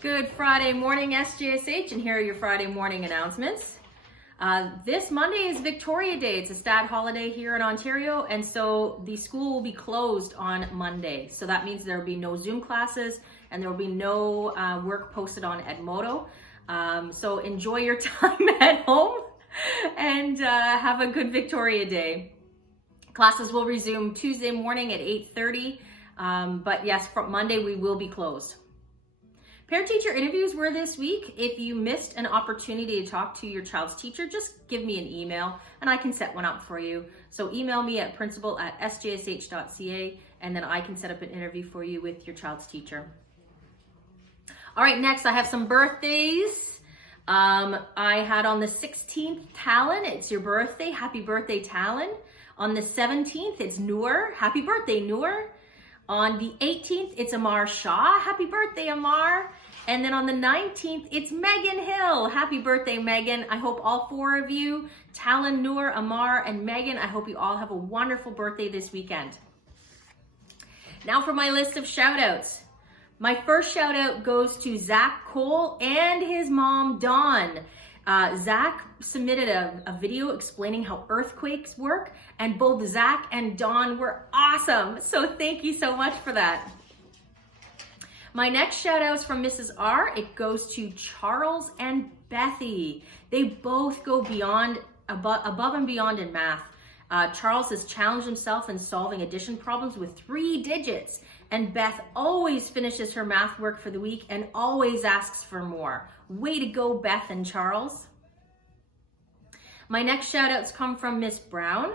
Good Friday morning, SJSH, and here are your Friday morning announcements. This Monday is Victoria Day. It's a stat holiday here in Ontario, and so the school will be closed on Monday. So that means there will be no Zoom classes, and there will be no work posted on Edmodo. So enjoy your time at home, and have a good Victoria Day. Classes will resume Tuesday morning at 8:30, but yes, from Monday we will be closed. Parent-teacher interviews were this week. If you missed an opportunity to talk to your child's teacher, just give me an email and I can set one up for you. So email me at principal@sjsh.ca and then I can set up an interview for you with your child's teacher. All right, next I have some birthdays. I had on the 16th, Talon, it's your birthday. Happy birthday, Talon. On the 17th, it's Noor. Happy birthday, Noor. On the 18th, it's Amar Shah. Happy birthday, Amar. And then on the 19th, it's Megan Hill. Happy birthday, Megan. I hope all four of you, Talon, Noor, Amar, and Megan, I hope you all have a wonderful birthday this weekend. Now for my list of shout outs. My first shout out goes to Zach Cole and his mom, Dawn. Zach submitted a video explaining how earthquakes work, and both Zach and Dawn were awesome. So thank you so much for that. My next shout out is from Mrs. R. It goes to Charles and Bethy. They both go above and beyond in math. Charles has challenged himself in solving addition problems with 3 digits, and Beth always finishes her math work for the week and always asks for more. Way to go, Beth and Charles. My next shout outs come from Miss Brown.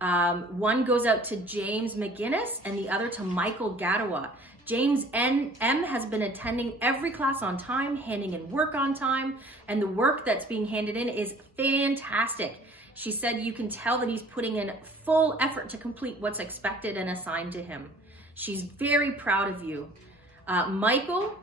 One goes out to James McGinnis and the other to Michael Gadawa. James M has been attending every class on time, handing in work on time, and the work that's being handed in is fantastic. She said you can tell that he's putting in full effort to complete what's expected and assigned to him. She's very proud of you. Michael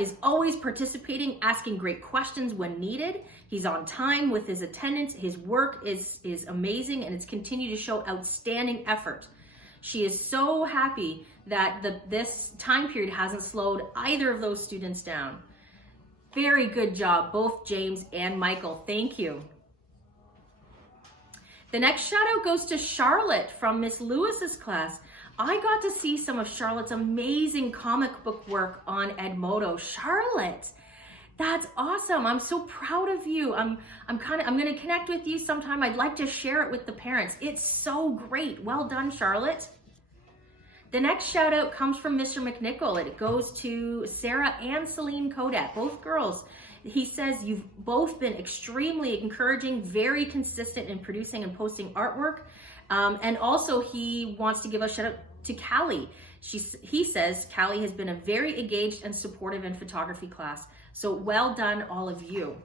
is always participating, asking great questions when needed. He's on time with his attendance. His work is amazing, and it's continued to show outstanding effort. She is so happy that this time period hasn't slowed either of those students down. Very good job, both James and Michael. Thank you. The next shout out goes to Charlotte from Miss Lewis's class. I got to see some of Charlotte's amazing comic book work on Edmodo. Charlotte, that's awesome. I'm so proud of you. I'm going to connect with you sometime. I'd like to share it with the parents. It's so great. Well done, Charlotte. The next shout out comes from Mr. McNichol. It goes to Sarah and Celine Kodak, both girls. He says you've both been extremely encouraging, very consistent in producing and posting artwork. And also he wants to give a shout out to Callie. He says Callie has been a very engaged and supportive in photography class. So well done, all of you.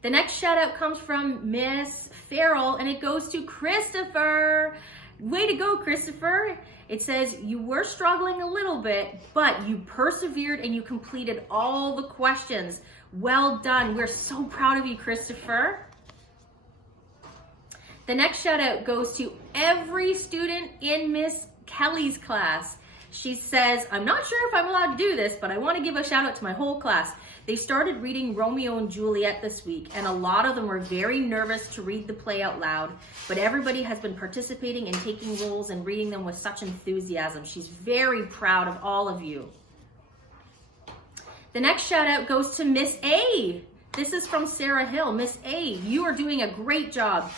The next shout out comes from Miss Farrell, and it goes to Christopher. Way to go, Christopher. It says you were struggling a little bit, but you persevered and you completed all the questions. Well done. We're so proud of you, Christopher. The next shout out goes to every student in Miss Kelly's class. She says, I'm not sure if I'm allowed to do this, but I want to give a shout out to my whole class. They started reading Romeo and Juliet this week, and a lot of them were very nervous to read the play out loud, but everybody has been participating and taking roles and reading them with such enthusiasm. She's very proud of all of you. The next shout out goes to Miss A. This is from Sarah Hill. Miss A, you are doing a great job.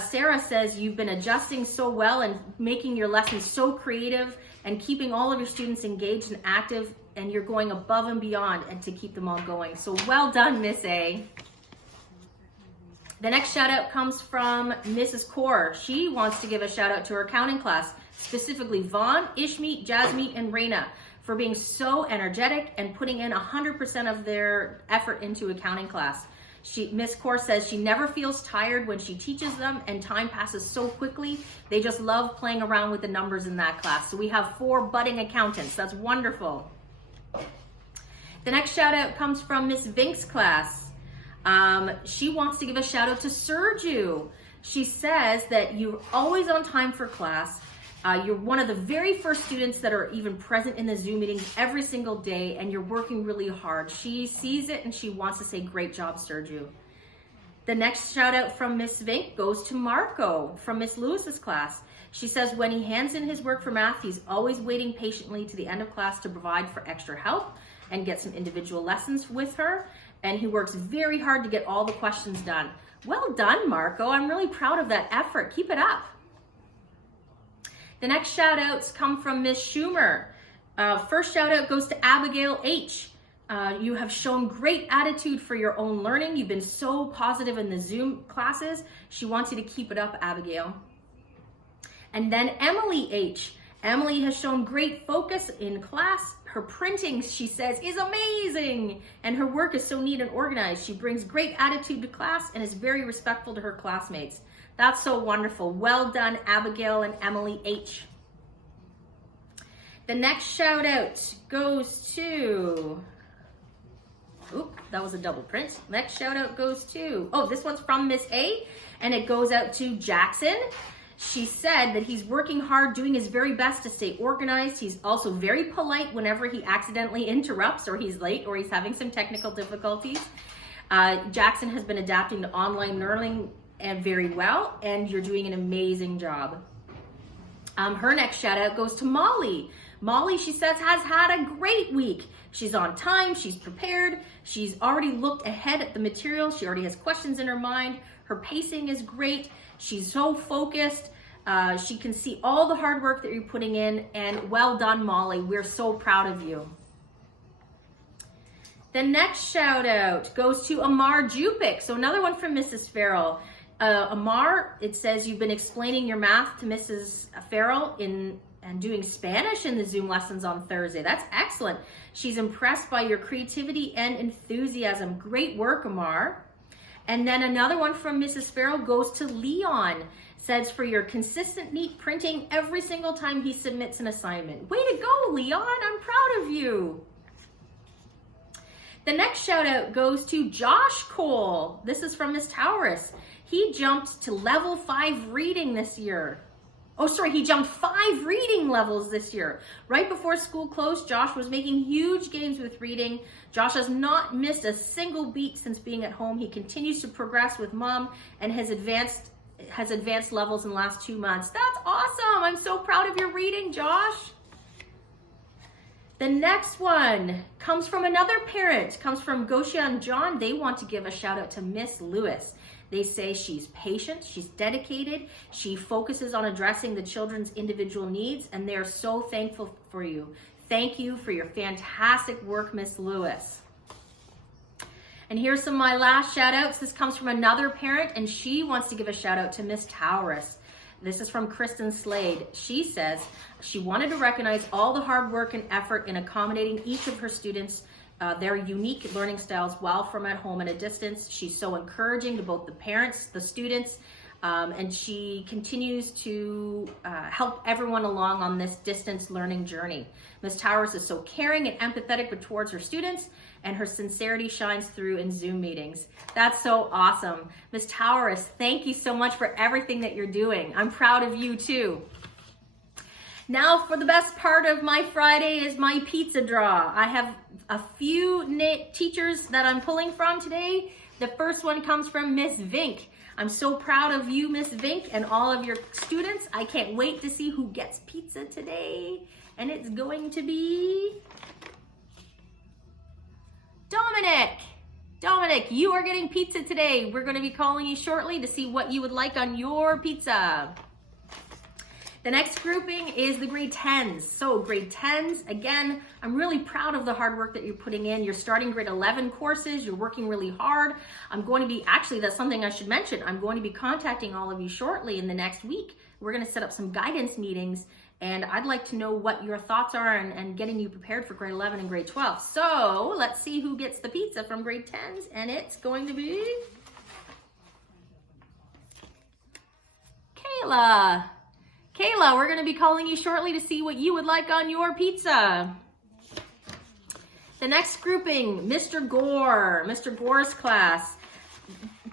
Sarah says you've been adjusting so well and making your lessons so creative and keeping all of your students engaged and active, and you're going above and beyond and to keep them all going. So well done, Miss A. The next shout out comes from Mrs. Kaur. She wants to give a shout out to her accounting class, specifically Vaughn, Ishmeet, Jasmeet, and Reina, for being so energetic and putting in 100% of their effort into accounting class. Miss Kaur says she never feels tired when she teaches them, and time passes so quickly. They just love playing around with the numbers in that class. So we have 4 budding accountants. That's wonderful. The next shout out comes from Miss Vink's class. She wants to give a shout out to Sergio. She says that you're always on time for class, You're one of the very first students that are even present in the Zoom meetings every single day, and you're working really hard. She sees it and she wants to say, great job, Sergio. The next shout out from Miss Vink goes to Marco from Miss Lewis's class. She says when he hands in his work for math, he's always waiting patiently to the end of class to provide for extra help and get some individual lessons with her. And he works very hard to get all the questions done. Well done, Marco. I'm really proud of that effort. Keep it up. The next shout outs come from Miss Schumer. First shout out goes to Abigail H. You have shown great attitude for your own learning. You've been so positive in the Zoom classes. She wants you to keep it up, Abigail. And then Emily H. Emily has shown great focus in class. Her printing, she says, is amazing. And her work is so neat and organized. She brings great attitude to class and is very respectful to her classmates. That's so wonderful. Well done, Abigail and Emily H. The next shout out goes to, oop, that was a double print. Next shout out goes to, oh, this one's from Miss A, and it goes out to Jackson. She said that he's working hard, doing his very best to stay organized. He's also very polite whenever he accidentally interrupts or he's late or he's having some technical difficulties. Jackson has been adapting to online learning very well, and you're doing an amazing job. Her next shout out goes to Molly. Molly, she says, has had a great week. She's on time, she's prepared, she's already looked ahead at the material, she already has questions in her mind, her pacing is great, she's so focused, she can see all the hard work that you're putting in, and well done, Molly. We're so proud of you. The next shout out goes to Amar Jupik. So another one from Mrs. Farrell. Amar, it says you've been explaining your math to Mrs. Farrell and doing Spanish in the Zoom lessons on Thursday. That's excellent. She's impressed by your creativity and enthusiasm. Great work, Amar. And then another one from Mrs. Farrell goes to Leon. Says for your consistent, neat printing every single time he submits an assignment. Way to go, Leon. I'm proud of you. The next shout out goes to Josh Cole. This is from Miss Towers. He jumped to level 5 reading this year. Oh, sorry, he jumped 5 reading levels this year. Right before school closed, Josh was making huge gains with reading. Josh has not missed a single beat since being at home. He continues to progress with mom and has advanced levels in the last 2 months. That's awesome. I'm so proud of your reading, Josh. The next one comes from another parent, comes from Goshen John. They want to give a shout out to Miss Lewis. They say she's patient, she's dedicated, she focuses on addressing the children's individual needs, and they're so thankful for you. Thank you for your fantastic work, Miss Lewis. And here's some of my last shout outs. This comes from another parent, and she wants to give a shout out to Miss Towers. This is from Kristen Slade. She says she wanted to recognize all the hard work and effort in accommodating each of her students, their unique learning styles while from at home at a distance. She's so encouraging to both the parents, the students, and she continues to help everyone along on this distance learning journey. Ms. Towers is so caring and empathetic towards her students, and her sincerity shines through in Zoom meetings. That's so awesome. Ms. Towers, thank you so much for everything that you're doing. I'm proud of you too. Now for the best part of my Friday is my pizza draw. I have a few teachers that I'm pulling from today. The first one comes from Miss Vink. I'm so proud of you, Miss Vink, and all of your students. I can't wait to see who gets pizza today. And it's going to be Dominic. Dominic, you are getting pizza today. We're going to be calling you shortly to see what you would like on your pizza. The next grouping is the grade 10s. So grade 10s, again, I'm really proud of the hard work that you're putting in. You're starting grade 11 courses. You're working really hard. I'm going to be, actually, that's something I should mention. I'm going to be contacting all of you shortly in the next week. We're going to set up some guidance meetings, and I'd like to know what your thoughts are and getting you prepared for grade 11 and grade 12. So let's see who gets the pizza from grade 10s, and it's going to be Kayla. Kayla, we're going to be calling you shortly to see what you would like on your pizza. The next grouping, Mr. Gore, Mr. Gore's class.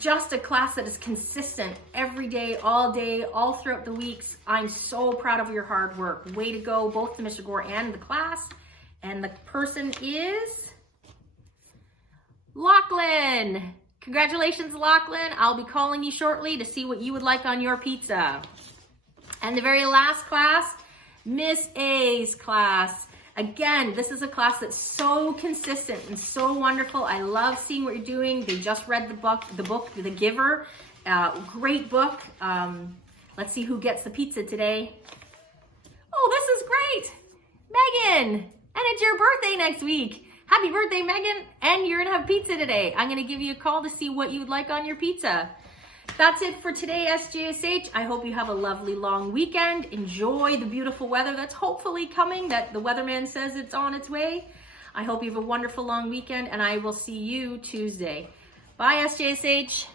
just a class that is consistent every day, all throughout the weeks. I'm so proud of your hard work. Way to go, both to Mr. Gore and the class. And the person is Lachlan. Congratulations, Lachlan. I'll be calling you shortly to see what you would like on your pizza. And the very last class, Miss A's class. Again, this is a class that's so consistent and so wonderful. I love seeing what you're doing. They just read the book, The Giver. Great book. Let's see who gets the pizza today. Oh, this is great. Megan, and it's your birthday next week. Happy birthday, Megan, and you're gonna have pizza today. I'm gonna give you a call to see what you'd like on your pizza. That's it for today, SJSH. I hope you have a lovely long weekend. Enjoy the beautiful weather that's hopefully coming, that the weatherman says it's on its way. I hope you have a wonderful long weekend, and I will see you Tuesday. Bye, SJSH.